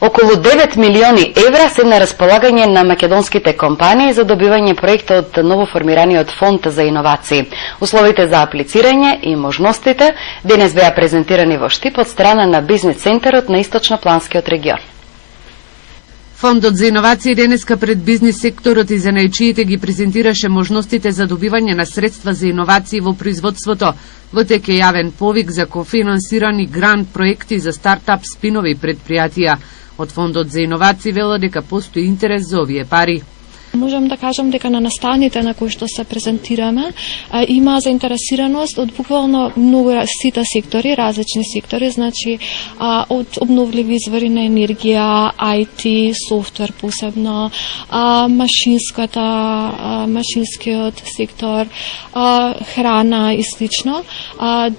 Околу 9 милиони евра се на располагање на македонските компании за добивање проекта од новоформираниот фонд за иновации. Условите за аплицирање и можностите денес беа презентирани во Штип од страна на бизнис центарот на Источнопланскиот регион. Фондот за иновации денеска пред бизнис секторот и занаечиите ги презентираше можностите за добивање на средства за иновации во производството. Во тек е јавен повик за кофинансирани грант проекти за стартап спинови предпријатија. Од Фондот за иновации вело дека постои интерес за овие пари. Можам да кажам дека на настаните на кои што се презентираме има заинтересираност од буквално многу сите сектори, различни сектори, значи од обновливи извори на енергија, IT, софтвер посебно, машинскиот сектор, храна и слично.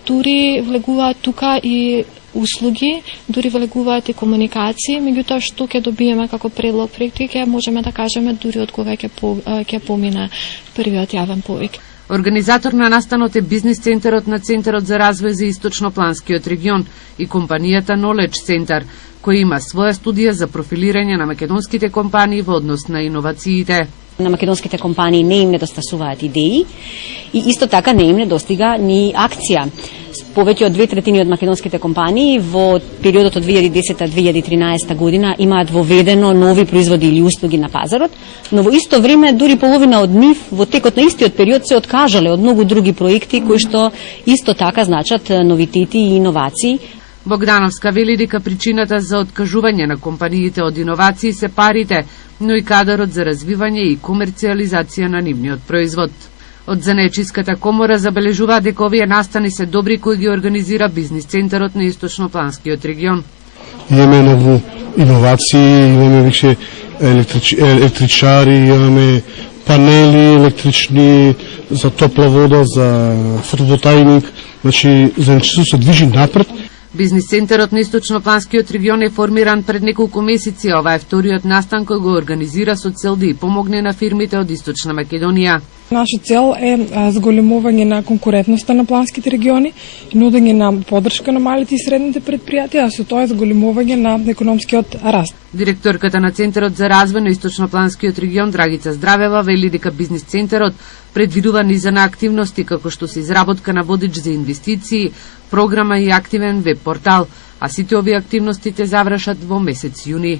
Дури влегуваат тука и услуги, дури влегуваат и комуникации, меѓутоа што ќе добиеме како предлог проекти, ќе можеме да кажеме дури од кога ќе помине првиот јавен повик. Организатор на настанот е бизнис центарот на Центарот за развој за Источнопланскиот регион и компанијата Knowledge Center, која има своја студија за профилирање на македонските компании во однос на иновациите. На македонските компании не им недостасуваат идеи и исто така не им недостига ни акција. Повеќе од 2/3 од македонските компании во периодот од 2010-2013 година имаат воведено нови производи или услуги на пазарот, но во исто време дури половина од нив во текот на истиот период се откажале од многу други проекти кои што исто така значат новитети и иновации. Богдановска вели дека причината за откажување на компаниите од иновации се парите, но и кадарот за развивање и комерцијализација на нивниот производ. Од Занаечиската комора забележуваат дека овие настани се добри кои ги организира бизнис центарот на Источнопланскиот регион. Имаме нови иновации, имаме више електричари, имаме панели електрични за топла вода, за фотоволтаик, значи Занаечиство се движи напред. Бизнис центарот на Источнопланскиот регион е формиран пред неколку месеци, ова е вториот настан кој го организира со цел да и помогне на фирмите од Источна Македонија. Наша цел е зголемување на конкурентноста на планските региони, нудење на поддршка на малите и средните предпријатија, а со тоа зголемување на економскиот раст. Директорката на Центарот за развој на Источнопланскиот регион Драгица Здравева вели дека бизнис центарот предвидува низа на активности како што се изработка на водич за инвестиции, програма и активен веб портал, а сите овие активности ќе завршат во месец јуни.